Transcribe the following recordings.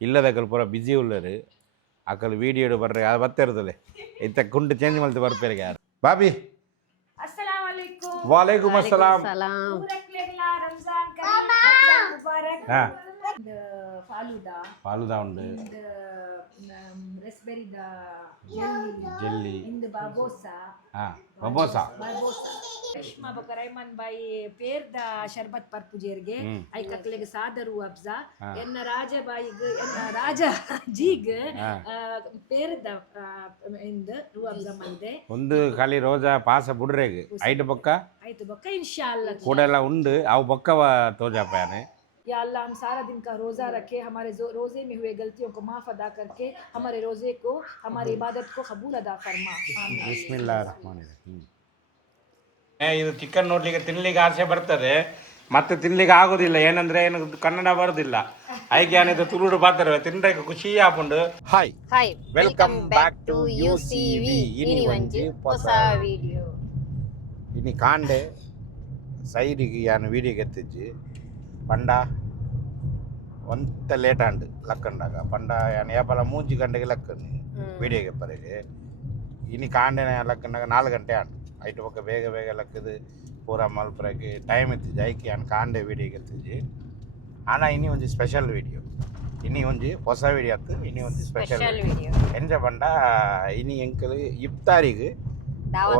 ಇಲ್ಲದಕ್ಕಲ್ಲಿ ಪೂರ busy ಉಳ್ಳರು ಅಕ್ಕಲು video ಬರ್ರೆ ಅದು ಬರ್ತಿರ್ತದೆ ಇತ್ತ ಕುಂಟು ಚೇಂಜ್ ಮಾಡ್ತು ಬರ್ಪೇರಿಗೆ ಯಾರು ಬಾಬಿ अस्सलाम वालेकुम ವಾಲೇಕುಮ್ ಅಸ್ಸಲಾಂ पूरक्लेगला रमजान करीम रमजान मुबारक ಹಾ फालूदा ಫಾಲುದಾ ಉಂಡು raspberry da jelly in babosa ಹಾ ಬಬೋಸಾ Reshma Bakaraiman by Per da Sharbat Parpujerge I kaklega Sadaru Abza enna Raja Baig enna Raja Jig Per da in the Ru Abza Mande ಒಂದು ಖಾಲಿ ರೋಜಾ ಪಾಸ ಬುಡ್ರೆಗ್ ಐಟ್ ಬೊಕ್ಕ ಆಯ್ತು ಬಕ್ಕ इंशाल्लाह ಕೂಡೆಲ್ಲ ಉಂಡು ಅವು ಬೊಕ್ಕವ ತೋಜಾಪಾನೆ या अल्लाह हम सारा दिन का रोज़ा रखे हमारे रोज़े में हुए गलतियों को माफ़ अदा करके हमारे रोज़े को हमारी इबादत को कबूल अदा फरमा आमीन ಬಿಸ್ಮಿಲ್ಲಾ ರಹಮಾನ್ ರಹೀಮ್ ಇದು ಚಿಕನ್ ನೋಡ್ಲಿಕ್ಕೆ ತಿನ್ಲಿಕ್ಕೆ ಆಸೆ ಬರ್ತದೆ ಮತ್ತೆ ತಿನ್ಲಿಕ್ಕೆ ಆಗೋದಿಲ್ಲ ಏನಂದ್ರೆ ಏನು ಕನ್ನಡ ಬರೋದಿಲ್ಲ ಐಕೆ ಏನಿದೆ ತುಳುಡು ಪಾತ್ರ ತಿನ್ಲಿಕ್ಕೆ ಖುಷಿ ಆಪುಂಡು hi hi welcome back to UCV ಇನಿ ಒಂಜಿ ಹೊಸ ವಿಡಿಯೋ ಇನಿ ಕಾಂಡೆ ಸೈಡಿಗೆ ಯಾನು ವೀಡಿಯೋಗೆ ಎತ್ತಿಜ್ಜಿ ಪಂಡ ಒಂತ ಲೇಟ್ ಆಂಡು ಲಕ್ಕಂಡಾಗ ಪಂಡ ಯಾನು ಏಪಲ 3 ಗಂಟೆಗೆ ಲಕ್ಕನಿ ವೀಡಿಯೋಗೆ ಬರೆಗೆ ಇನಿ ಕಾಂಡೆನ ಲಕ್ಕಂಡಾಗ 4 ಗಂಟೆ ಆಂಡು ಐಟು ಪಕ್ಕ ಬೇಗ ಬೇಗ ಲಕ್ಕದು ಪೂರ ಮಲ್ಪುರಕ್ಕೆ ಟೈಮ್ ಇತ್ತಿಜ್ಜಿ ಐಕೆ ಯಾನು ಕಾಂಡೆ ವೀಡಿಯೋಗೆ ಎತ್ತಿಜ್ಜಿ ಆನ ಇನಿ ಒಂಜಿ ಸ್ಪೆಷಲ್ ವೀಡಿಯೋ ಇನಿ ಒಂಜಿ ಹೊಸ ವೀಡಿಯೋ ಅತ್ತು ಇನಿ ಒಂಜಿ ಸ್ಪೆಷಲ್ ವಿಡಿಯೋ ಎಂಜ ಪಂಡ ಇನಿ ಎಂಕಲು ಇಫ್ತಾರಿಗೆ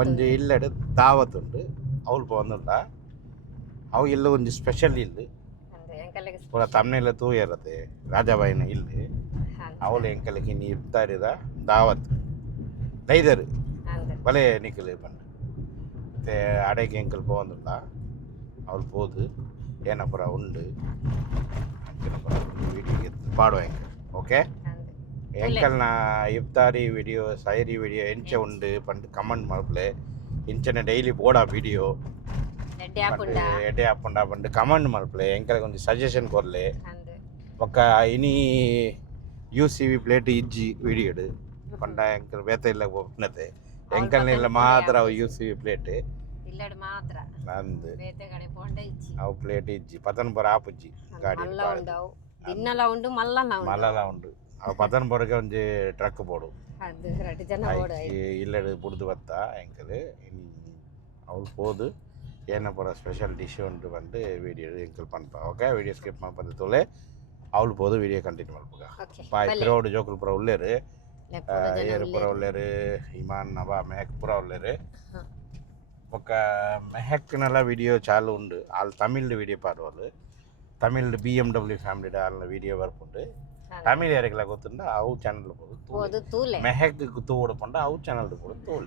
ಒಂಜಿ ಇಲ್ಲಡು ದಾವತ್ ಉಂಡು ಅವಳು ಪೋಂದುಂಡ ಅವು ಇಲ್ಲ ಒಂಜಿ ಸ್ಪೆಷಲ್ ಇಲ್ಲು ಪೂರ ತಮ್ಮನೆಲ್ಲ ತೂಯರತ್ತೆ ರಾಜಾಬಾಯಿನ ಇಲ್ಲಿ ಅವಳು ಎಂಕಲಿಗೆ ನೀ ಇಫ್ತಾರಿದ ದಾವತ್ ನೈದರು ಬಲೆ ನಿಕ್ಕಲು ಬಂದು ಮತ್ತೆ ಅಡೆಗೆ ಎಂಕಲ್ ಪೋಂದುಂಡ ಅವಳು ಪೋದು ಏನಪ್ಪರ ಉಂಡು ವೀಡಿಯೋಗೆ ಪಾಡುವ ಎಂಕಲ್ ಓಕೆ ಎಂಕಲ್ನ ಇಫ್ತಾರಿ ವಿಡಿಯೋ ಸೈರಿ ವಿಡಿಯೋ ಎಂಚ ಉಂಡು ಪಂಡು ಕಮೆಂಟ್ ಮಾಡ್ಪಲೆ ಇಂಚನೆ ಡೈಲಿ ಬೋಡ ವಿಡಿಯೋ ಎಡೆ ಹಾಪುಂಡ ಪಂಡು ಕಮೆಂಟ್ ಮಾಡ್ಪಲೆ ಎಂಕಲ್ಗೆ ಒಂದು ಸಜೆಷನ್ ಕೊರ್ಲೆ ಒಕ್ಕ ಇನಿ ಯುಸಿವಿ ಪ್ಲೇಟ್ ಇಜ್ಜಿ ವಿಡಿಯೋಡು ಪಂಡ ಎಂಕಲ್ ಬೇತ ಇಲ್ಲ ಒಪ್ಪನತೆ ಎಂಕಲ್ನೆಲ್ಲ ಮಾತ್ರ ಅವು ಯುಸಿವಿ ಪ್ಲೇಟ್ ಇಲ್ಲಡ್ ಮಾತ್ರ ನಂದು ಬೇತೆ ಕಡೆ ಪೋಂಡ ಇಚ್ಚಿ ಅವು ಪ್ಲೇಟ್ ಇಜ್ಜಿ ಪತನ್ ಬರ ಆಪುಜ್ಜಿ ಗಾಡಿ ಮಲ್ಲ ಉಂಡವು ದಿನ್ನಲ ಉಂಡು ಮಲ್ಲನ ಉಂಡು ಮಲಲ ಉಂಡು ಅವು ಪತನ್ ಬರಗೆ ಒಂಜಿ ಟ್ರಕ್ ಬೋಡು ಅದು 2 ಜನ ಓಡ ಇಲ್ಲಡು ಬುಡ್ದು ಬತ್ತ ಎಂಕಲ್ ಅವಳು ಪೋದು ಏನಪ್ಪರ ಸ್ಪೆಷಲ್ ಡಿಶ್ ಉಂಟು ಬಂದು ವೀಡಿಯೋ ಎಂಕಲ್ ಪನ್ಪ ಓಕೆ ವೀಡಿಯೋ ಸ್ಕಿಪ್ ಮಾಡ್ಬಂದು ತೋಲೆ ಅವಳು ಪೋದು ವೀಡಿಯೋ ಕಂಟಿನ್ಯೂ ಮಾಡ್ಬೇಕ ಪಾಯ್ ಪಿರೋಡು ಜೋಕುಲು ಪುರ ಉಳ್ಳೇರು ಏರು ಪುರ ಉಳ್ಳೇರು ಇಮಾನ್ ನಬಾ ಮೆಹಕ್ ಪುರ ಉಳ್ಳೇರು ఒక మెహక్నల వీడియో చాలా ఉండు వాళ్ళు తమిళ్ వీడియో పాడవాళ్ళు తమిళ్ BMW ఫ్యామిలీ వాళ్ళ వీడియో వరకు ఉండు ತಮಿಳ್ ಯಾರಿಗೆಲ್ಲ ಗೊತ್ತುಂಡ ಅವು ಚಾನಲ್ పోదు తూలే మెహక్ తూడు పండ అవు ಚಾನಲ್ ಕೂಡ ತೂಳು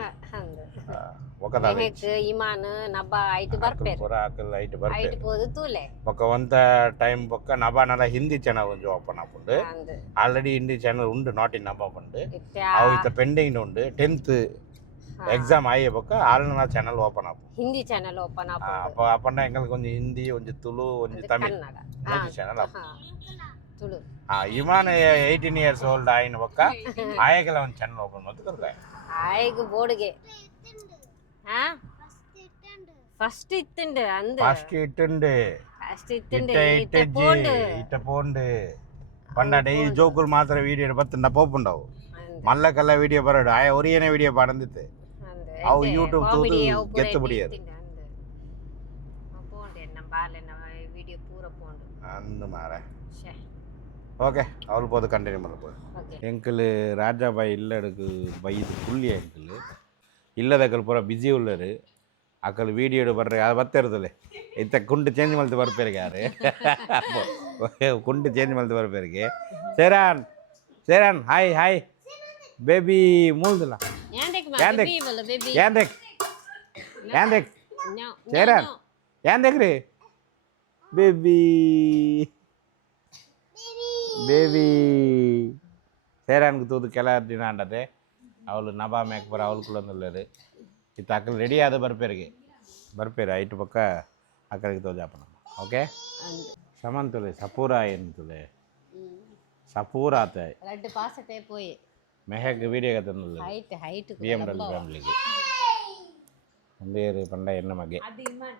ఒకదా మెహక్ ఇమాన్ నబ్బా ఐటు ಬರ್ಪೇರು ಪುರ ಆಕಲ್ ಐಟ್ ಬರ್ಪೇರು ఐటు పోదు తూలే ఒక ಒಂದ ಟೈಮ್ ಬೊಕ್ಕ ನಬಾನಲ ಹಿಂದಿ ಚಾನಲ್ ಒಂಜಿ ಓಪನ್ ಆಪುಂಡು ಆಲ್ರೆಡಿ ಹಿಂದಿ ಚಾನಲ್ ಉಂಡು ನಾಟ್ ಇನ್ ನಬಾ ಪಂಡು ಅವು ಇತ್ತ ಪೆಂಡಿಂಗ್ ಉಂಡು 10th ಎಕ್ಸಾಮ್ ಆಯೆ ಬೊಕ್ಕ ಆಲ್ನ ಚಾನಲ್ ಓಪನ್ ಆಪು ಹಿಂದಿ ಚಾನಲ್ ಓಪನ್ ಆಪು ಅಪ್ಪ ಅಪ್ಪಣ್ಣ ಎಂಗಲ್ಗೆ ಒಂಜಿ ಹಿಂದಿ ಒಂಜಿ ತುಳು ಒಂಜಿ ತಮಿಳ್ ಒಂಜಿ ಚಾನಲ್ ಆಪು ತುಳು ಇಮಾನ್ 18 years old ಆಯ್ನ ಬೊಕ್ಕ ಆಯಗೆಲ್ಲ ಒಂದು ಚಾನಲ್ ಓಪನ್ ಮಾಡ್ತು ಕರ್ಕ ಆಯ್ಗ ಬೋರ್ಡ್ಗೆ ಹಾ ಫಸ್ಟ್ ಇತ್ತುಂಡು ಅಂದ ಫಸ್ಟ್ ಇಟ್ಟುಂಡು ಫಸ್ಟ್ ಇತ್ತುಂಡು ಇಟ್ಟ ಪೋಂಡು ಇಟ್ಟ ಪೋಂಡು ಪಂಡ ಡೈಲಿ ಜೋಕುಲು ಮಾತ್ರ ವೀಡಿಯೋ ಬತ್ತಂಡ ಪೋಪುಂಡವು ಮಲ್ಲಕ್ಕೆಲ್ಲ ವೀಡಿಯೋ ಬರೋಡು ಆಯ ಒರಿಯನೇ ವೀಡಿಯೋ ಪಾಡಂದಿತ್ತೆ ಅವು ಯೂಟ್ಯೂಬ್ ತೂದು ಗೆತ್ತು ಬಿಡಿಯೋದು ಪೋಂಡು ನಮ್ಮ ಬಾಲೆನ ವೀಡಿಯೋ ಪೂರ ಪೋಂಡು ಅಂದು ಮಾರ ಓಕೆ ಅವಳು போது ಕಂಟಿನ್ಯೂ ಮಾಡ್ಬೋದು ಎಂಕಲ್ ರಾಜಾಬಾಯಿ ಇಲ್ಲಡಕ್ಕೆ ಬೈದು ಪುಳ್ಳಿ ಎಂಕಲ್ ಇಲ್ಲದಕ್ಕಲ್ ಪೂರ ಬ್ಯುಸಿ ಉಳ್ಳರು ಅಕ್ಕಲ್ ವೀಡಿಯೋ ಬರ್ರೆ ಅದು ಬರ್ತಿರ್ತದೆ ಇತ್ತ ಕುಂಟು ಚೇಂಜ್ ಮಾಡ್ತು ಬರ್ಪೇರಿಗೆ ಯಾರು ಕುಂಟು ಚೇಂಜ್ ಮಾಡ್ತು ಬರ್ಪೇರಿಗೆ ಸೇರಾನ್ ಸೇರಾನ್ ಹಾಯ್ ಹಾಯ್ ಬೇಬಿ ಮೂಲ್ದಿಲ್ಲ ಯಾಂದೆಕ್ ಯಾಂದೆಕ್ ಯಾಂದೆಕ್ ಸೇರಾನ್ ಯಾಂದೆಕ್ ರೀ ಬೇಬಿ ಬೇಬಿ ಸೇರಾನ್ಗೆ ತೂದು ಕೆಲ ದಿನ ಅಂಡದೆ ಅವಳು ನಬಾ ಮೇಕ್ ಬರ ಅವಳು ಕೂಡ ಒಂದುಳ್ಳರು ಇತ್ತು ಅಕ್ಕಲು ರೆಡಿ ಆದ ಬರ್ಪೇರಿಗೆ ಬರ್ಪೇರು ಐಟು ಪಕ್ಕ ಅಕ್ಕಳಿಗೆ ತೋಜಾಪನ ಓಕೆ ಸಮಂತುಲೆ ಸಪೂರ ಎಂತುಲೆ ಸಪೂರ ಆತ ரெண்டு பாசத்தே போய் ಮೆಹಕ್ ವೀಡಿಯೋಗೆ ತಂದುள்ள ಹೈಟ್ ಹೈಟ್ BMW ಫ್ಯಾಮಿಲಿಗೆ ಒಂದೇ ಪಂಡ ಎನ್ನ ಮಗೆ ಅದು ಇಮಾನ್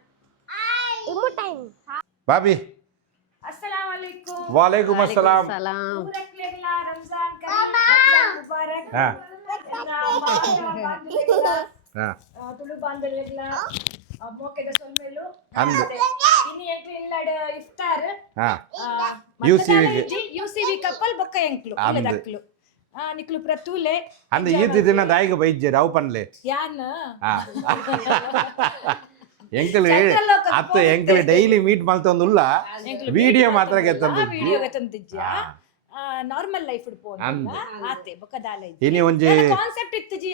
ಇಮ್ಮು ಟೈಮ್ ಬಾಬಿ अस्सलाम वालेकुम ವಾಲೇಕುಮ್ ಅಸ್ಸಲಾಂ ಸಲಾಂ पूरक्ले रमजान करीम रमजान मुबारक ಹಾಂ ಹಾಂ ತುಳು ಬಾಂಧವ್ಯಗಳ ಮೋಕೆದ ಸೊಲ್ಮೆಲು ಅಂದು. ಇನ್ನು ಎಂಕ್ಲು ಇಲ್ಲಡ ಇಫ್ತಾರ್ ಹಾಂ UCV ಯುಸಿವಿ ಕಪ್ಪಲ್ ಬೊಕ್ಕ ಎಂಕ್ಲು ಅಂದು. ಇಲ್ಲದಕ್ಲು ನಿಕ್ಲು ಪ್ರತೂಲೆ ಅಂದ ಈರ್ತಿ ದಿನ ದಾಯಿಗೆ ಬೈಜ್ಜೆ ಅವು ಪನ್ಲೆ ಯಾನ್ ಹಾಂ ಎಂಕಲ್ ಅತ್ತು ಎಂಕಲ್ ಡೈಲಿ ಮೀಟ್ ಮಲ್ತೊಂದುಲ್ಲ ವಿಡಿಯೋ ಮಾತ್ರ ಗೆತ್ತಂದು ವಿಡಿಯೋ ತಂದಿಜ್ಜ ನಾರ್ಮಲ್ ಲೈಫ್ ಇಡ್ಪೋನ ಆತೆ ಬೊಕ್ಕ ದಾಲ ಇನಿ ಒಂಜಿ ಕಾನ್ಸೆಪ್ಟ್ ಇತ್ತಜಿ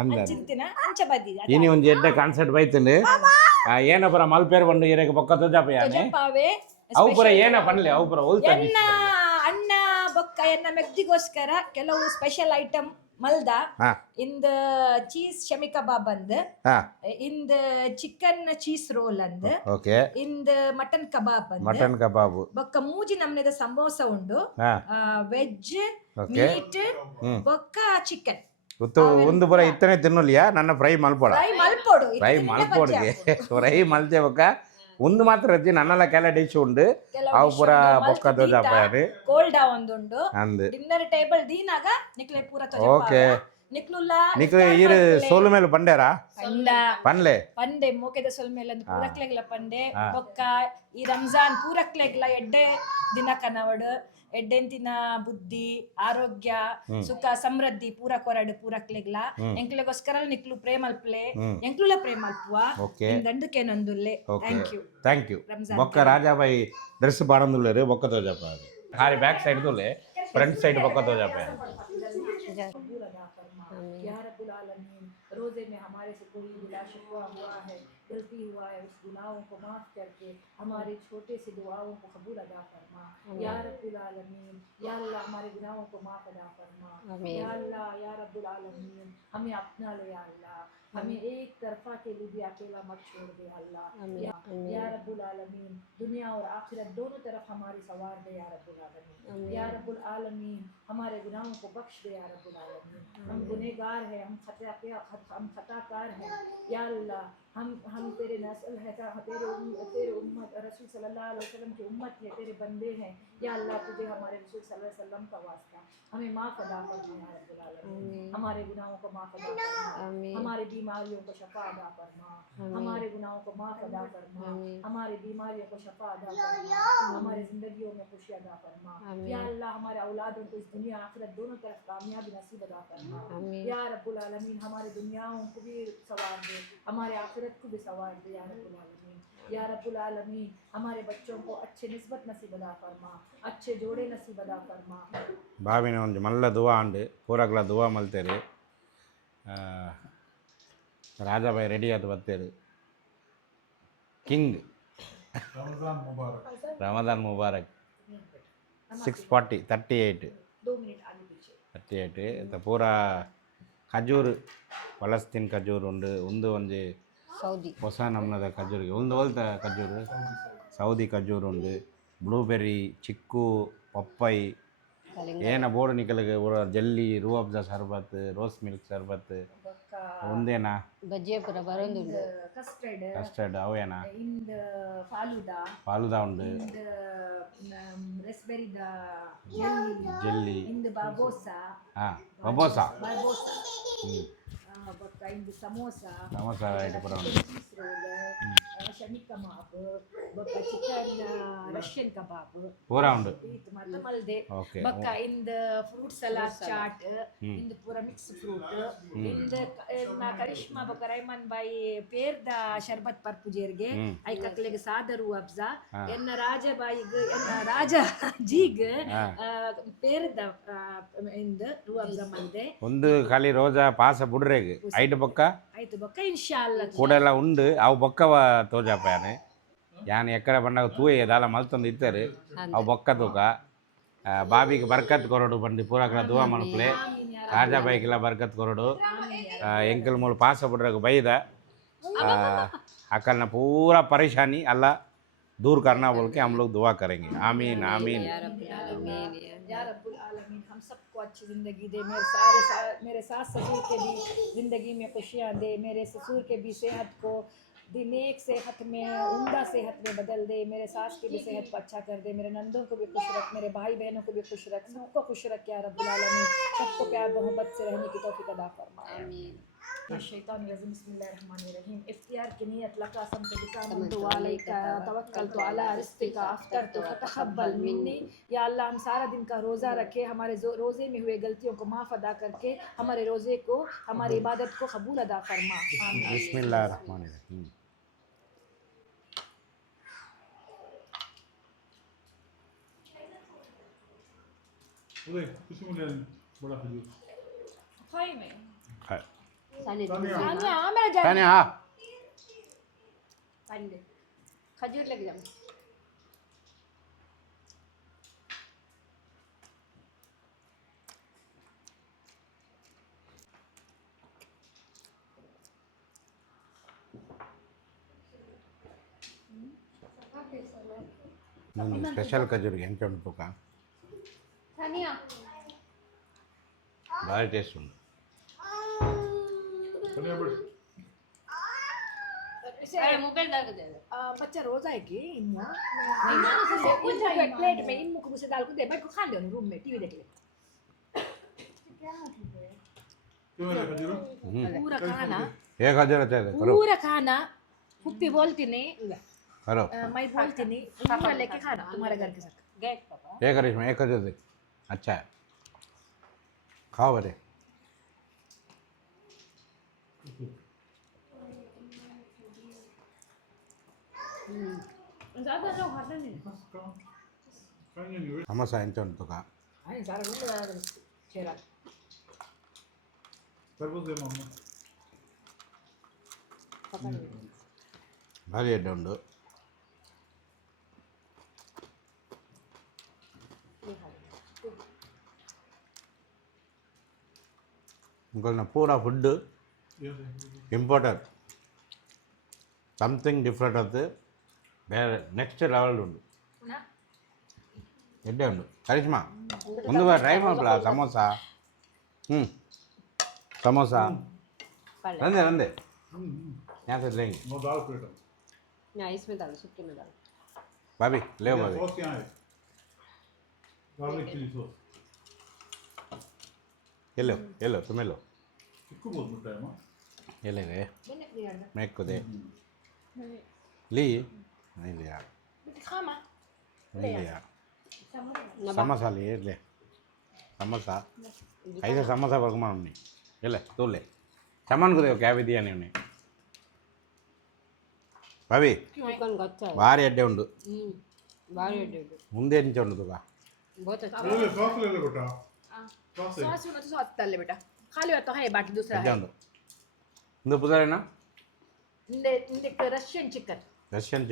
ಅಂದ ಚಿಂತಿನ ಅಂಚ ಬದಿದ ಇನಿ ಒಂಜಿ ಎಡ್ಡೆ ಕಾನ್ಸೆಪ್ಟ್ ಬೈತಂಡು ಏನ ಪುರ ಮಲ್ಪೇರ್ ಬಂದು ಇರಕ್ಕೆ ಬೊಕ್ಕ ತೊಜಾಪ ಯಾನೆ ಪಾವೆ ಅವು ಪುರ ಏನ ಪನ್ಲೆ ಅವು ಪುರ ಹೋಲ್ತಾ ಎನ್ನ ಅಣ್ಣ ಬೊಕ್ಕ ಎನ್ನ ಮೆಕ್ದಿಗೋಸ್ಕರ ಕೆಲವು ಸ್ಪೆಷಲ್ ಐಟಮ್ ಮಲ್ದ ಹಾ ಇಂದ ಚೀಸ್ ಶಮಿ ಕಬಾಬ್ ಅಂದ್ ಹಾ ಇಂದ ಚಿಕನ್ ಚೀಸ್ ರೋಲ್ ಅಂದ್ ಓಕೆ ಇಂದ ಮಟನ್ ಕಬಾಬ್ ಅಂದ್ ಮಟನ್ ಕಬಾಬು ಬೊಕ್ಕ ಮೂಜಿ ನಮ್ನೆದ ಸಮೋಸ ಉಂಡು ಹಾ ವೆಜ್ ಓಕೆ ಮೀಟ್ ಬೊಕ್ಕ ಚಿಕನ್ ಗೊತ್ತು ಒಂದು ಪುರ ಇತ್ತನೆ ತಿನ್ನಲಿಯಾ ನನ್ನ ಫ್ರೈ ಮಲ್ಪೋಡ ಫ್ರೈ ಮಲ್ಪೋಡು ಫ್ರೈ ಮಲ್ಪೋಡಿಗೆ ಫ್ರೈ ಮಲ್ತೆ ಬೊಕ್ಕ ಒಂದು ಮಾತ್ರ ರಜ್ಜಿ ನನ್ನಲ್ಲ ಕೆಲ ಡಿಶ್ ಉಂಡು ಅವು ಪುರ ಬೊಕ್ಕ ತೊಜಾಪ ಯಾನೆ ಕೋಲ್ಡ್ ಒಂದುಂಡು ಅಂದ್ ಡಿನ್ನರ್ ಟೇಬಲ್ ದೀನಾಗ ನಿಕ್ಲೆ ಪೂರ ಓಕೆ ನಿಕ್ಲುಲ್ಲ ನಿಕ್ಲು ಈರು ಸೋಲು ಮೇಲೆ ಬಂಡೇರಾ ಪಂಡ ಪನ್ಲೆ ಪಂಡೆ ಮೋಕೆದ ಸೊಲ್ಮೇಲೆ ಪೂರಕ್ಲೆಗ್ಲ ಪಂಡೆ ಬೊಕ್ಕ ಈ ರಂಜಾನ್ ಪೂರಕ್ಲೆಗ್ಲ ಎಡ್ಡೆ ದಿನ ಕನವಡು ಎಡ್ಡೆಂತಿನ ಬುದ್ಧಿ ಆರೋಗ್ಯ ಸುಖ ಸಮೃದ್ಧಿ ಪೂರ ಕೊರಡು ಪೂರಕ್ಲೆಗ್ಲ ಎಂಕ್ಲೆಗೋಸ್ಕರ ನಿಕ್ಲು ಪ್ರೇಮಲ್ಪ್ಲೆ ಎಂಕ್ಲುಲ ಪ್ರೇಮಲ್ಪುವ ಓಕೆ ದಂಡಕ್ಕೆ ನಂದುಲ್ಲೆ ಥ್ಯಾಂಕ್ ಯು ಬೊಕ್ಕ ರಾಜಾಬಾಯಿ ಡ್ರೆಸ್ ಬಾಡಂದುಲ್ಲೇರು ಬೊಕ್ಕ ತೋಜಾಪ ಹಾರಿ ಬ್ಯಾಕ್ ಸೈಡ್ ತುಲೆ ಫ್ರಂಟ್ ಸೈಡ್ ಬೊಕ್ಕ ತೋಜಾಪ या रब्बुल आलमीन रोजे में हमारे से कोई गिला शिकवा हुआ है गलती हुआ है उस गुनाहों को माफ करके हमारे छोटे से दुआओं को कबूल अदा फरमा या रब्बुल आलमीन या अल्लाह हमारे गुनाहों को माफ अदा फरमा या अल्लाह या रब्बुल आलमीन हमें अपना ले या अल्लाह हमें एक तरफा के लिए भी अकेला मत छोड़ दे अल्लाह या रब्बुल आलमीन दुनिया और आखिरत दोनों तरफ हमारी सवार दे या रब्बुल आलमीन या रब्बुल आलमीन हमारे गुनाहों को बख्श दे या रब्बुल आलमीन हम गुनहगार हैं हम खताकार हैं या अल्लाह हम तेरे नस्ल है तेरे उम्मत रसूल सल्लल्लाहु अलैहि वसल्लम की उम्मत है तेरे बंदे हैं या अल्लाह तुझे हमारे रसूल सल्लल्लाहु अलैहि वसल्लम का वास्ता हमें माफ़ अदा फरमा या रब्बुल आलमीन हमारे गुनाहों को माफ़ अदा फरमा हमारी बीमारियों को शफा अदा फरमा हमारे गुनाहों को माफ़ अदा फरमा हमारी बीमारियों को शफा अदा फरमा हमारे जिंदगियों में खुशी अदा फरमा या अल्लाह हमारे औलादों को इस दुनिया आखिरत दोनों तरफ कामयाबी नसीब अदा फरमा या रब्बुल आलमीन हमारे दुनियाओं को भी सवार दे हमारे आखिरत को भी सवार दे या रब्बुल आलमीन या रब्बुल आलमीन हमारे बच्चों को अच्छे निस्बत नसीब अदा फरमा अच्छे जोड़े नसीब अदा फरमा ಬಾವಿನ ಒಂದು ಮಲ್ಲ ದುವಾ ಅಂಡು ಪೂರಕ್ಲ ದುವಾ ಮಲ್ತೇರು ರಾಜಾಬಾಯಿ ರೆಡಿ ಆದ ಬತ್ತೇರು ಕಿಂಗ್ ರಮದಾನ್ ಮುಬಾರಕ್ 640 38 2 मिनट आगे पीछे 38 ಇಂತ ಪೂರ ಖಜೂರು ಫಲಸ್ತೀನ್ ಖಜೂರು ಉಂಡು ಒಂದು ಒಂಜಿ ಸೌದಿ ಹೊಸ ನಮ್ನದ ಖಜೂರಿಗೆ ಒಂದು ಹೋಲ್ತ ಖಜೂರು ಸೌದಿ ಖಜೂರು ಉಂಡು ಬ್ಲೂಬೆರ್ರಿ ಚಿಕ್ಕು ಪಪ್ಪಾಯಿ ಏನ ಬೋರ್ಡ್ ನಿಕಲಿಗೆ ಜಲ್ಲಿ ರೂ ಅಫ್ಜಾ ಶರ್ಬತ್ ರೋಸ್ ಮಿಲ್ಕ್ ಶರ್ಬತ್ ಒಂದೇನಾ ಬಜ್ಜಿಯ ಪುರ ಬರೋದುಂಡು ಕಸ್ಟರ್ಡ್ ಅವೇನಾ ಇಂದ ಫಾಲುದಾ ಉಂಡು raspberry da ಜೆಲ್ಲಿ ಇಂದ ಬಾಬೋಸಾ ಬಬೋಸಾ ಬೊಕ್ಕ ಇಂದ ಸಮೋಸಾ ಐಟಮ್ ಪುರ ಉಂಡು ಚೀಸ್ ರೋಲ್ ಶಮಿ ಕಬಾಬ್ ಬೊಕ್ಕ ಚಿಕನ್ ರಷ್ಯನ್ ಕಬಾಬ್ ಪೂರ ಉಂಡು ಈತ್ ಮಾತ ಮಲ್ದೆ ಓಕೆ ಬೊಕ್ಕ ಇಂದ ಫ್ರೂಟ್ ಸಲಾಡ್ ಚಾಟ್ ಇಂದ ಪೂರ ಮಿಕ್ಸ್ ಫ್ರೂಟ್ ಇಂದ ಕರಿಷ್ಮಾ ಬೊಕ್ಕ ರೈಮನ್ ಬಾಯಿ ಪೇರ್ದ ಶರ್ಬತ್ ಪರ್ಪುಜೇರ್ಗೆ ಐಕಕ್ಲೆಗ್ ಸಾದರು ಅಬ್ಜಾ ಎನ್ನ ರಾಜಬಾಯಿಗ್ ಎನ್ನ ರಾಜ ಜೀಗ್ ಪೇರ್ದ ಇಂದ ರೂ ಅಬ್ಜಾ ಮಲ್ದೆ ಒಂದು ಖಾಲಿ ರೋಜಾ ಪಾಸ ಬುಡ್ರೆಗ್ ಐಟ್ ಬೊಕ್ಕ ಆಯ್ತು ಬೊಕ್ಕ ಇನ್ಶಾಲ್ಲ ಕೂಡೆಲ್ಲ ಉಂಡು ಅವು ಬೊಕ್ಕವ ತೋಜಾಪ ಯಾನೆ ಯಾನ್ ಎಕ್ಕಡೆ ಬಂದಾಗ ತೂಯೆ ದಾಲ ಮಲ್ತೊಂದು ಇತ್ತಾರೆ ಅವು ಬೊಕ್ಕ ತೂಕ ಬಾಬಿಗೆ ಬರ್ಕತ್ ಕೊರಡು ಬಂದು ಪೂರಕ್ಲ ದುವಾ ಮಲ್ಪಲೆ ರಾಜಾಬಾಯಿಗೆಲ್ಲ ಬರ್ಕತ್ ಕೊರಡು ಎಂಕಲ್ ಮೂಲ ಪಾಸ ಬಿಡ್ರಾಗ ಬೈದ अकल ना पूरा परेशानी अल्लाह दूर करना बोल के हम लोग दुआ करेंगे आमीन आमीन या रब्बुल आलमीन हम सबको अच्छी ज़िंदगी दे मेरे सास ससुर के भी ज़िंदगी में खुशियाँ दे मेरे ससुर के भी सेहत को दिन एक सेहत में उम्दा सेहत में बदल दे, मेरे सास की भी सेहत को अच्छा कर दे, मेरे नंदों को भी खुश रख, मेरे भाई बहनों को भी खुश रख, सबको खुश रख या रब्बुल आलमीन, सबको प्यार मोहब्बत से रहने की तौफीक अता फरमा। आमीन। शैतानिर्रजीम बिस्मिल्लाहिर्रहमानिर्रहीम। इफ्तियार की नियत लका समतलिका मुन्तु अलैका तवक्कलतु अला रिज़्क़िका अफ़तरतु फ़तक़ब्बल मिन्नी। या अल्लाह हम सारा दिन का रोज़ा रखे, हमारे रोज़े में हुए गलतियों को माफ़ अदा करके हमारे रोज़े को, हमारी इबादत को कबूल अदा फरमा। बिस्मिल्लाहिर्रहमानिर्रहीम। उदय किसी में ले बड़ा खजूर खाई में खाए सानी तानिया। सानिया मेरा जान तानिया हाँ पानी दे खजूर लग जाओ ನಂದು ಸ್ಪೆಷಲ್ ಖಜೂರಿಗೆ ಎಂತ ಉಂಟು ತೂಕ सानिया ಭಾರಿ ಟೇಸ್ಟ್ ಉಂಟು तानिया बड़ अरे मोबाइल डाल के दे दे बच्चा रोज़ा है कि इन्ना प्लेट में इन मुख से डाल को दे, बैठ को खा ले रूम में, टीवी देख ले। क्यों ले खजूर पूरा खाना, ಹೇಗೆ ಖಜೂರ चाहिए करो पूरा खाना फुप्पी बोलती नहीं, करो मैं बोलती नहीं, पूरा लेके खाना तुम्हारे घर के साथ। गैस पापा ये करिश्मा एक खजूर दे अच्छा है खाओ बड़े ज़्यादा जो खाते नहीं। कहीं नहीं हुए ಸಮೋಸ ಎಂತ ಉಂಟು ತೂಕ हाँ सारा रूम में डाल चेहरा। तरबूज दे मम्मा ಭಾರಿ ಎಡ್ಡೆ ಉಂಟು ఇంకొన్న పూరా ఫుడ్ ये ఇంపార్టెంట్ సంథింగ్ డిఫరెంట్ అది ಬೇರೆ ನೆಕ್ಸ್ಟ್ ಲೆವೆಲ್ ಉಂಟು ना ಎಡ್ಡೆ ಉಂಟು ಕರಿಷ್ಮಾ ಒಂದು ಬಾರಿ ಟ್ರೈ ಮಾಡಲ್ಲ ಸಮೋಸ ಸಮೋಸ पाले ರಂದೆ ರಂದೆ यहाँ से लेंगे नो दाल प्लेट ना इसमें डालो सुक्के में डालो भाभी ले भाभी सॉस क्या है गार्लिक चिली सॉस ये लो ये लो तुम्हें लो किसको बहुत मिठा है मां ये ले गए मैंने दिया ना, मैं को दे ली नहीं लिया खामा नहीं लिया नमक समोसा लिए ले समोसा ऐसे समोसा पकमा उन्हें ये ले तू ले सामान को देखो क्या भी दिया नहीं उन्हें भाभी चिकन गच्चा है भारी अड्डे उंडु बाहर इट ಮುಂದೆ ಎಂಚ ಉಂಟು ತೂಕ बहुत अच्छा ले ले सॉस ले ले बेटा सॉस है सॉस में तो सॉस डाल ले बेटा, खाली हो तो है बाकी दूसरा ಎಡ್ಡೆ है। ಉಂಟು ಇಂದು ಪುದಾರೇನಾ रशियन चिकन ರಷ್ಯನ್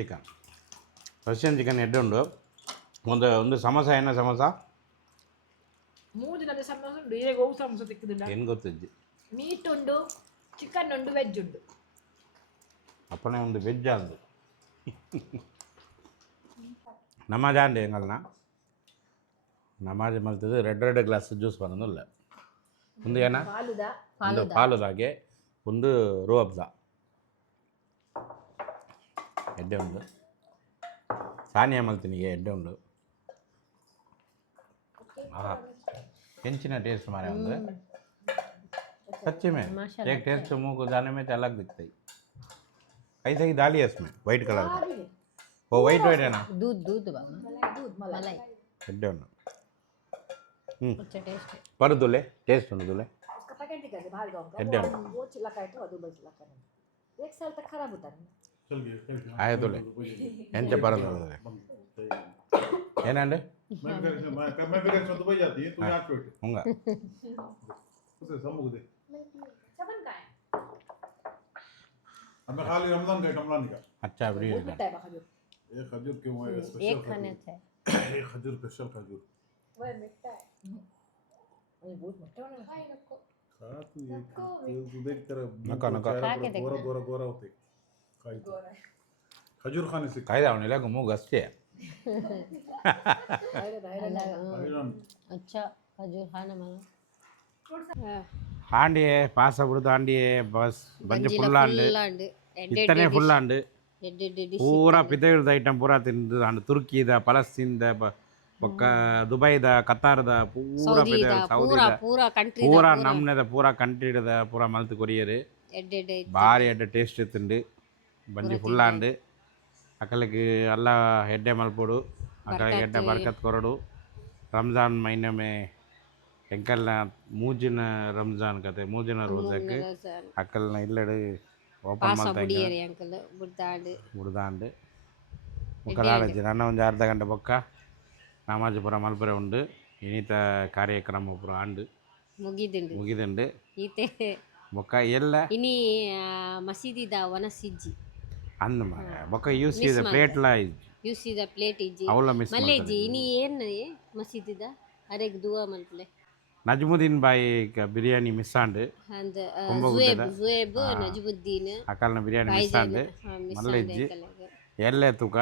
ಚಿಕನ್ ಎಡ್ಡೆ ಉಂಡು ಒಂದು ಸಮೋಸ ಏನ ಸಮೋಸ ಮೂರು ದಿನದ ಸಮೋಸ ಉಂಟು, ಈಗ ಗೋವು ಸಮೋಸ ತಿಕ್ಕುದಿಲ್ಲ, ಏನು ಗೊತ್ತಿಜ್ಜಿ ಮೀಟ್ ಉಂಡು, ಚಿಕನ್ ಉಂಡು, ವೆಜ್ ಉಂಡು. ಅಪ್ಪನೇ ಒಂದು ವೆಜ್ ಅಂದು ನಮಾಜ್ ಅಂಡೆ ಎಂಗಲ್ನ ನಮಾಜ್ ಮಲ್ತದ್ದು ರೆಡ್ ಗ್ಲಾಸ್ ಜ್ಯೂಸ್ ಬರೋದಿಲ್ಲ ಒಂದು ಏನ ಪಾಲುದ ಒಂದು ಪಾಲುದಾಗೆ ಒಂದು ರೂ ಅಬ್ಜಾ ಎಡ್ಡೆ ಉಂಡು ಸಾನಿಯಾ ಮಲ್ತಿನಿಗೆ ಎಡ್ಡೆ ಉಂಡು ಆಹಾ ಹೆಂಚಿನ ಟೇಸ್ಟ್ ಮಾರೆ ಒಂದು सच्ची में एक टेस्ट मुंह को जाने में अलग दिखता है ऐसे ही डाली है इसमें वाइट कलर का वो वाइट है ना दूध दूध बाबा दूध मलाई मलाई ಎಡ್ಡೆ ಉಂಡು अच्छा टेस्ट है पर दुले टेस्ट उंडु दुले उसका पैकेट दिखा दे भाल गाँव एड्डे का वो चिल्ला का तो दो चिल्ला का एक साल तक खराब होता है। चल गया आए दुले ಎಂಚ ಬರೋದು दुले ಏನಂಡೆ मैं भी कहीं दुबई जाती है तू यहाँ बैठ हुंगा उसे समूह दे चमन का है अब मैं खाली रमजान का अच्छा बड़ी बहुत मिठा है खजूर, ये खजूर क्यों है एक स्पेशल खाने से ये खजूर स्पेशल खजूर वो मिठा है, ये बहुत मिठा होने लगा। खा तू ये तू देख तेरा नका, नका। चेहरा खा के पूरा गोरा देखना। गोरा गोरा होते खाई तो खजूर खाने से ಕಾಯ್ದ ಅವನಿಲ್ಲ ಮುಗು ಅಷ್ಟೇ अलग खाईरान अच्छा खजूर खाना मानो ಹಾಂಡಿಯೇ ಪಾಸ ಬಿಡ್ದು ಹಾಂಡಿಯೇ ಬಸ್ ಬಂಜೆ ಫುಲ್ ಹಾಂಡು ഉണ്ട് ಇತ್ತನೇ ಫುಲ್ ಆಂಡು ಎಡ್ಡೆಡ್ಡೆ ಪೂರಾ ಪಿತೈದ ಐಟಮ್ ಪೂರಾ ತಿಂದು ಅಂಡ್ ತುರ್ಕಿದ ಪಲಸ್ತೀನ್ದ ಪಕ್ಕ ದುಬೈದ ಕತಾರ್ದ ಪೂರಾ ಪಿತೈದ ಪೂರಾ ಸೌದಿದ ಪೂರಾ ಕಂಟ್ರಿ ಪೂರಾ ನಮ್ನೆದ ಪೂರಾ ಕಂಟ್ರಿದ ಪೂರಾ ಮಲ್ತು ಕೊರಿಯರು ಎಡ್ಡೆಡ್ಡೆ ಭಾರಿ ಎಡ್ಡೆ ಟೇಸ್ಟ್ ಇತ್ತುಂಡು ಬಂಜಿ ಫುಲ್ ಆಂಡು ಅಕಲಿಗೆ ಅಲ್ಲ ಎಡ್ಡೆ ಮಲ್ಪೊಡು ಅಕಲಿಗೆ ಎಡ್ಡೆ ಬರ್ಕತ್ ಕೊರಡು ರಂಜಾನ್ ಮೈನಮೆ ಎಂಕಲ್ನ ಮೂಜಿನ ರಂಜಾನ್ ಕತೆ ಮೂಜಿನ ರೋಜಕ್ಕೆ ಅಕ್ಕಲ್ನ ಇಲ್ಲಡು ಓಪನ್ ಪಾಸ ಮಾಡ್ತಾ ಬುಡಿಯರಿ ಅಂಕಲ್ ಬುಡ್ದಾಂಡು ಮುಡ್ದಾಂಡು ಮುಖದಾಡಜ್ಜಿ ನನ್ನ ಒಂದು ಅರ್ಧ ಗಂಟೆ ಬೊಕ್ಕ ನಮಾಜ್ ಪೂರ ಮಲ್ಪರೆ ಉಂಡು ಇನಿತ ಕಾರ್ಯಕ್ರಮ ಪೂರ ಆಂಡು ಮುಗಿದುಂಡು ಮುಗಿದುಂಡು ಈತೆ ಬೊಕ್ಕ ಎಲ್ಲ ಇನಿ ಮಸೀದಿದ ವನಸಿಜ್ಜಿ ಅಂದ ಮಗ ಬೊಕ್ಕ ಯೂಸ್ ಇದ ಪ್ಲೇಟ್ಲ ಯೂಸಿದ ಪ್ಲೇಟ್ ಇಜ್ಜಿ ಅವಳ ಮಿಸ್ ಮಲ್ಲೇಜಿ ಇನಿ ಏನ್ ಮಸೀದಿದ ಅರೆಗ್ ದುವಾ ಮಲ್ಪಲೆ ನಜ್ಮುದ್ದೀನ್ ಬಾಯಿ ಬಿರಿಯಾನಿ ಮಿಸ್ ಆಂಡು ಅಂದ ಕುಂಭಗುಡ್ಡದ ಜುಯೇಬ್ ನಜುಬುದ್ದೀನ್ ಅಕಲ್ನ ಬಿರಿಯಾನಿ ಮಿಸ್ ಆಂಡು ಮಲ್ಲಜ್ಜಿ ಎಲ್ಲೆ ತೂಕ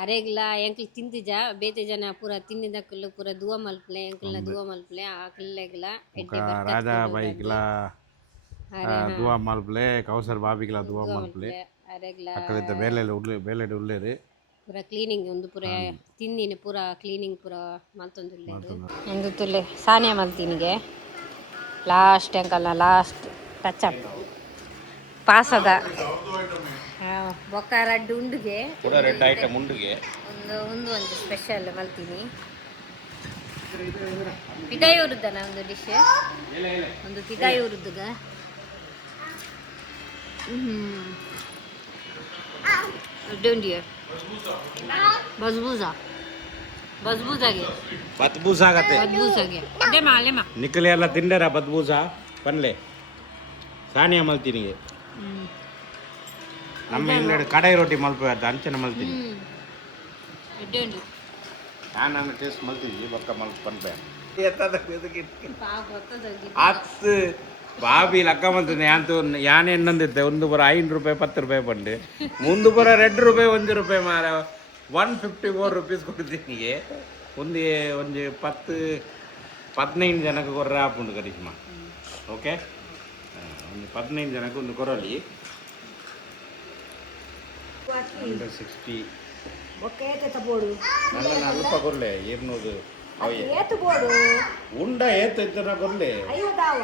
ಅರೆಗ್ಲ ಎಂಕ್ಲ್ ತಿಂದಿಜ ಬೇತೆ ಜನ ಪೂರ ತಿನ್ನಿದಕ್ಕಲ್ಲ ಪೂರ ದುವಾ ಮಲ್ಪಲೆ ಎಂಕ್ಲ್ನ ದುವಾ ಮಲ್ಪಲೆ ಆಕಲ್ಲೆಗ್ಲ ಎಡ್ಡೆ ರಾಜಾ ಬಾಯಿಗ್ಲ ದುವಾ ಮಲ್ಪಲೆ ಕೌಸರ್ ಬಾಬಿಗ್ಲ ದುವಾ ಮಲ್ಪಲೆ ಅರೆಗ್ಲ ಅಕ್ಕಲಿದ್ದ ಬೇಲೆಡು ಉಳ್ಳೇರು ಪೂರ ಕ್ಲೀನಿಂಗ್ ಒಂದು ಪೂರ ತಿಂದಿನ ಪೂರ ಕ್ಲೀನಿಂಗ್ ಪೂರ ಮಲ್ತೊಂದುಲ್ಲೆ ಒಂದು ತುಲ್ಲೆ Sania ಮಲ್ತಿನಿಗೆ last ಎಂಕಲ್ನ last touch up ಪಾಸದ ಬೊಕ್ಕ ರಡ್ಡು ಉಂಡುಗೆ ಪೂರ ರೆಡ್ ಐಟಮ್ ಉಂಡುಗೆ ಒಂದು ಸ್ಪೆಷಲ್ ಮಲ್ತೀನಿ ಪಿದಾಯೂರುದ್ದನ ಒಂದು ಡಿಶ್ ಒಂದು ಪಿದಾಯೂರುದ್ದುಗ ಡೋಂಡಿಯ ಬಜ್ಬೂಜಾಗೆ ಬದ್ಬೂಸ ಆಗತ್ತೆ ಬಜ್ಬೂಜಾಗೆ ಲೆಮ ನಿಕ್ಕಲಿ ಎಲ್ಲ ತಿಂಡರ ಬದ್ಬೂಸ ಪನ್ಲೆ ಸಾನಿಯ ಮಲ್ತಿನಿಗೆ ನಮ್ಮ ಇಲ್ಲೆಡೆ ಕಡಾಯಿ ರೊಟ್ಟಿ ಮಲ್ಪೆ ಅದ ಅಂಚನೆ ಮಲ್ತೀನಿ ಡೋಂಡಿ ನಾನು ಟೇಸ್ಟ್ ಮಲ್ತೀನಿ ಬೊಕ್ಕ ಮಲ್ಪ್ ಪನ್ಪೆ ಗೊತ್ತದಾಗಿ ಹತ್ತು ಬಾಬಿ ಲಕ್ಕ ಮಲ್ತೀನಿ ಅಂತೂ ಯಾನೆ ಎನ್ನಂದಿದ್ದೆ ಒಂದು ಬರ 5 ರೂಪಾಯಿ 10 ರೂಪಾಯಿ ಪಂಡು ಮುಂದು ಬರ 2 ರೂಪಾಯಿ 1 ರೂಪಾಯಿ ಮಾರ 154 ರುಪೀಸ್ ಕೊಡ್ತೀನಿ ಒಂದು 10-15 ಜನಕ್ಕೆ ಕೊರ್ರೆ ಆಪುಂಡು ಕರಿಷ್ಮಾ ಓಕೆ ಒಂದು 15 ಜನಕ್ಕೆ ಒಂದು ಕೊರಲಿ 160 ಒಕ್ಕೆ ಏತ ಬೋಡು ನನ್ನ ಅಲ್ಪ ಕೊರ್ಲೆ 200 ಏತು ಬೋಡು ಉಂಡ ಏತು ಇದ್ದನ ಕೊರ್ಲೆ ಐವದಾವ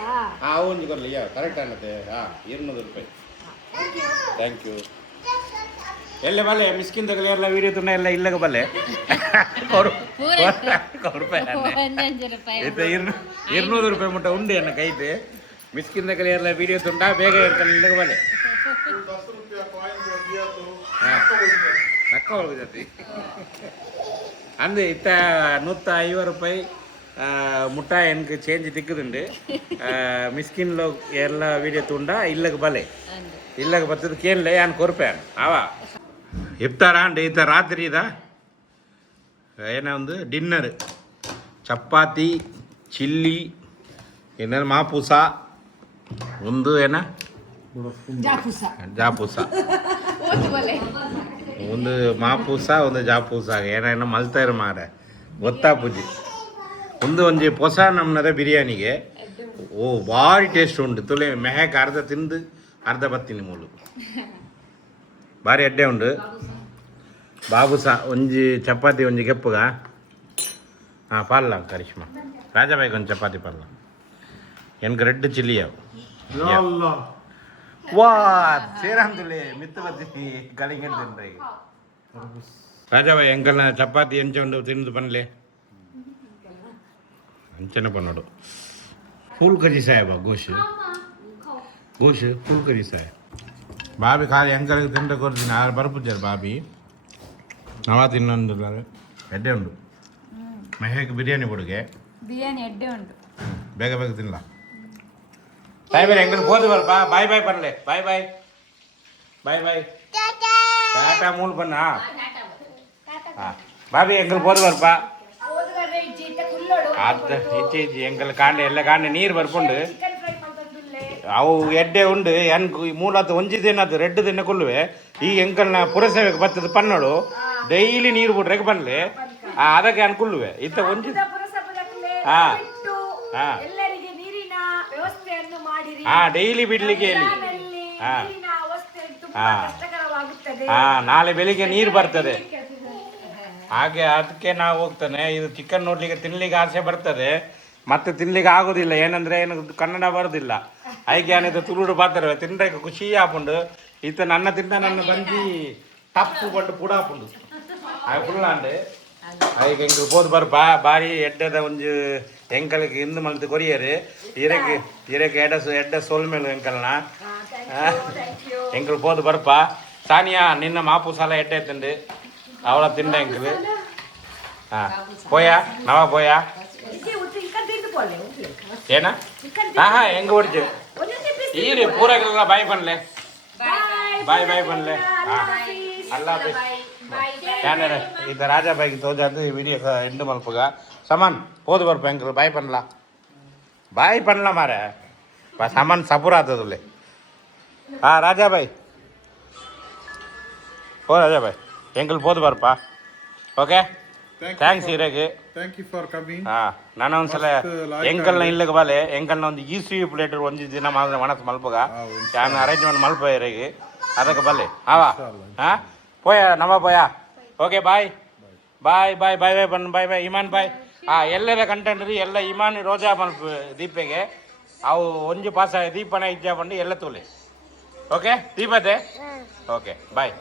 ಒಂಜಿ ಕೊರ್ಲಿ ಕರೆಕ್ಟ್ ಅನ್ನತ್ತೆ 200 ರೂಪಾಯಿ ಥ್ಯಾಂಕ್ ಯು ಎಲ್ಲ ಬಲ್ಲೆ ಮಿಸ್ಕಿನ್ ತಗಲಿ ಎಲ್ಲ ವೀಡಿಯೋ ತುಂಡ ಎಲ್ಲ ಇಲ್ಲಗ ಬಲ್ಲೆ ರೂಪಾಯಿ 200 ರೂಪಾಯಿ ಮುಟ್ಟ ಉಂಡು ಎನ್ನ ಕೈತೆ ಮಿಸ್ಕಿನ್ ತಗಲಿ ಎಲ್ಲ ವೀಡಿಯೋ ತುಂಡ ಬೇಗ ಇರ್ತಾನೆ ಇಲ್ಲಗ ಬಲ್ಲೆ ನಕ್ಕ ಹೋಗುದತಿ ಅಂದು ಇತ್ತ 150 ರೂಪಾಯಿ ಮುಟ್ಟ ಎನ್ಗೆ ಚೇಂಜ್ ತಿಕ್ಕದುಂಡು ಮಿಸ್ಕಿನ್లో ಎಲ್ಲ ವೀಡಿಯೋ ತುಂಡ ಇಲ್ಲಗ ಬಲೆ ಇಲ್ಲಗ ಬರ್ತದ ಕೇಳಲೆ ಯಾನ್ ಕೊರ್ಪೇನ್ ಅವ ಇಫ್ತಾರ ಅಂಡ್ ಈತ ರಾತ್ರಿ ಇದ ಏನ ಒಂದು ಡಿನ್ನರ್ ಚಪಾತಿ ಚಿಲ್ಲಿ ಏನ ಮಾಪೂಸ ಒಂದು ಏನ ಜಾಪೂಸ ಒಂದು ಮಾಪೂಸ ಒಂದು ಜಾಪೂಸ ಏನೇನೋ ಮಲ್ತಾಯಿರು ಮಾರ ಗೊತ್ತಾ ಪೂಜಿ ಒಂಜಿ ಹೊಸ ನಮ್ನದ ಬಿರಿಯಾನಿಗೆ ಭಾರಿ ಟೇಸ್ಟ್ ಉಂಟು ತುಲೆ ಮೆಹಕ್ ಅರ್ಧ ತಿಂದು ಅರ್ಧ ಬತ್ತೀನಿ ಮೂಲು ಭಾರಿ ಅಡ್ಡೆ ಉಂಡು ಬಾಬುಸ ಒಂಜಿ ಚಪಾತಿ ಒಂಜಿ ಕೆಪ್ಪುಗ ಪಾಲ್ಲ ಕರಿಷ್ಮಾ ರಾಜಾಬಾಯಿಗೆ ಒಂದು ಚಪಾತಿ ಪಾಲ್ಲ ಎನ್ಗೆ ರೆಡ್ ಚಿಲ್ಲಿ ವಾ ಶ್ರೀರಾಮ್ ತುಲೆ ಮಿತ್ತು ಬತ್ತೀನಿ ಕಲಿಂಗೆ ತಿಂದ್ರೆ ಈಗ ರಾಜಾಬಾಯಿ ಎಂಕಲ್ನ ಚಪಾತಿ ಎಂಚ ಉಂಡು ತಿಂದು ಪನ್ಲೆ ಅಂಚನೆ ಪನ್ನೋಡು ಫುಲ್ ಕರಿ ಸಾಹೇಬ ಗೋಶ್ ಫುಲ್ ಕರಿ ಸಾಹೇಬ್ ಬಾಬಿ ಖಾಲಿ ಎಂಕಲ್ಗೆ ತಿಂದ ಕೊಡ್ತೀನಿ ಆರು ಬರ್ಪುಜ್ಜಾರು ಬಾಬಿ ನವ ತಿನ್ನೊಂದು ಎಡ್ಡೆ ಉಂಡು ಮೆಹಕ್ ಬಿರಿಯಾನಿ ಕೊಡುಗೆ ಬಿರಿಯಾನಿ ಎಡ್ಡೆ ಉಂಟು ಬೇಗ ಬೇಗ ತಿನ್ನಲ ಬಾಯ್ ಬಾಯ್ ಎಂಕಲ್ ಹೋದ ಬರ್ಪಾ ಬಾಯ್ ಬಾಯ್ ಬರ್ಲೆ ಬಾಯ್ ಬಾಯ್ ಬಾಯ್ ಬಾಯ್ ಟಾಟಾ ಮೂಲ್ ಬನ್ನ ಬಾಬಿ ಎಂಕಲ್ ಹೋದ ಬರ್ಪಾ ಅದ ಹೆಚ್ಚಿ ಎಂಕಲ್ ಕಾಂಡೆ ಎಲ್ಲ ಕಾಂಡೆ ನೀರು ಬರ್ಕೊಂಡು ಅವು ಎಡ್ಡೆ ಉಂಡು ಎನ್ ಮೂಲತ್ತು ಒಂಜಿ ದಿನದ್ದು ರೆಡ್ ದಿನ ಕೊಲ್ಲುವೆ ಈ ಎಂಕಲ್ನ ಪುರಸೇವೆಗೆ ಬರ್ತದ ಪನ್ನೋಡು ಡೈಲಿ ನೀರು ಬಿಡ್ರೆ ಬನ್ಲೆ ಅದಕ್ಕೆ ಅನ್ಕೊಳ್ಳುವೆ ಇತ್ತ ಒಂಜಿ ಡೈಲಿ ಬಿಡ್ಲಿಕ್ಕೆ ಹೇಳಿ ತುಂಬಾ ಕಷ್ಟಕರವಾಗುತ್ತದೆ. ನಾಳೆ ಬೆಳಿಗ್ಗೆ ನೀರು ಬರ್ತದೆ, ಹಾಗೆ ಅದಕ್ಕೆ ನಾವು ಹೋಗ್ತಾನೆ. ಇದು ಚಿಕನ್ ನೋಡ್ಲಿಕ್ಕೆ ತಿನ್ಲಿಕ್ಕೆ ಆಸೆ ಬರ್ತದೆ, ಮತ್ತೆ ತಿನ್ಲಿಕ್ಕೆ ಆಗೋದಿಲ್ಲ. ಏನಂದ್ರೆ ಏನು ಕನ್ನಡ ಬರೋದಿಲ್ಲ. ಐಕೆ ಏನಿದೆ ತುಳುಡು ಪಾತ್ರ ತಿಂದಾಗ ಖುಷಿ ಆಪುಂಡು. ಈತ ನನ್ನ ತಿಂದ ನನ್ನ ಬಂದಿ ತಪ್ಪು ಬಂದು ಪುಡಾಪುಂಡು ಫುಲ್ಲಾಂಡು ಐಕೆ ಎಂಕಲ್ ಪೋದು ಬರ್ಪಾ ಬಾರಿ ಎಡ್ಡದ ಒಂಜು ಎಂಕಲ್ಗೆ ಇಂದು ಮಲ್ತು ಕೊರಿಯರು ಇರಕ್ಕೆ ಎಡ್ಡ ಸೋಲ್ ಮೇಲು ಎಂಕಲ್ನ ಎಂಕಲ್ ಪೋದು ಬರ್ಪಾ. ಸಾನಿಯಾ ನಿನ್ನ ಮಾಪು ಸಾಲ ಎಡ್ಡ ಎತ್ತಂಡು ಅವಳ ತಿಂಡ ಎಂಕಲ್ போயா நவா போயா ஏனா ஆஹா எங்க ஓடிச்சு ஈரு பூரா பாய் பண்ணல ಬಾಯ್ ಬಾಯ್ ಬನ್ಲೆ ಅಲ್ಲ ಯಾರು ಇದು ರಾಜಾ ಬಾಯ್ಗೆ ತೋಜಾದು ವಿಡಿಯೋ ಎಂಡು ಮಲ್ಪಗ ಸಮಾನ್ ಹೋದು ಬರ್ಪ ಎಂಕಲ್ ಬಾಯ್ ಪನ್ಲ ಮಾರೆ ಸಮಾನ್ ಸಪುರ ಆತದುಲ್ಲೆ ರಾಜಾ ಬಾಯ್ ಓ ರಾಜಾ ಬಾಯ್ ಎಂಕಲ್ ಹೋದು ಬರ್ಪ ಓಕೆ ಥ್ಯಾಂಕ್ಸ್ ಇರಗೆ Thank you for coming. ನಾನು ಒಂದ್ಸಲ ಎಂಕಲ್ನ ಇಲ್ಲಗೆ ಬಾಲೆ ಎಂಕಲ್ನ ಒಂದು ಈಸಿ ಪ್ಲೇಟ್ ಒಂದು ದಿನ ಮನಸ್ಸು ಮಲ್ಪಗ ನಾನು ಅರೇಂಜ್ಮೆಂಟ್ ಮಲ್ಪ ಇರಗೆ ಅದಕ್ಕೆ ಬಲ್ಲೆ ಪೋಯ ನಮ್ಮ ಪೋಯ ಓಕೆ ಬಾಯ್ ಬಾಯ್ ಬಾಯ್ ಬಾಯ್ ಬಾಯ್ ಬನ್ ಬಾಯ್ ಬಾಯ್ ಇಮಾನ್ ಬಾಯ್ ಎಲ್ಲರ ಕಂಟೆಂಟ್ ರೀ ಎಲ್ಲ ಇಮಾನ್ ರೋಜಾ ಮಲ್ಪ ದೀಪೆಗೆ ಅವು ಒಂಜು ಪಾಸ ದೀಪನ ಇಜ್ಜ ಬಂದು ಎಲ್ಲ ತೋಲೆ ಓಕೆ ದೀಪತೆ ಓಕೆ ಬಾಯ್.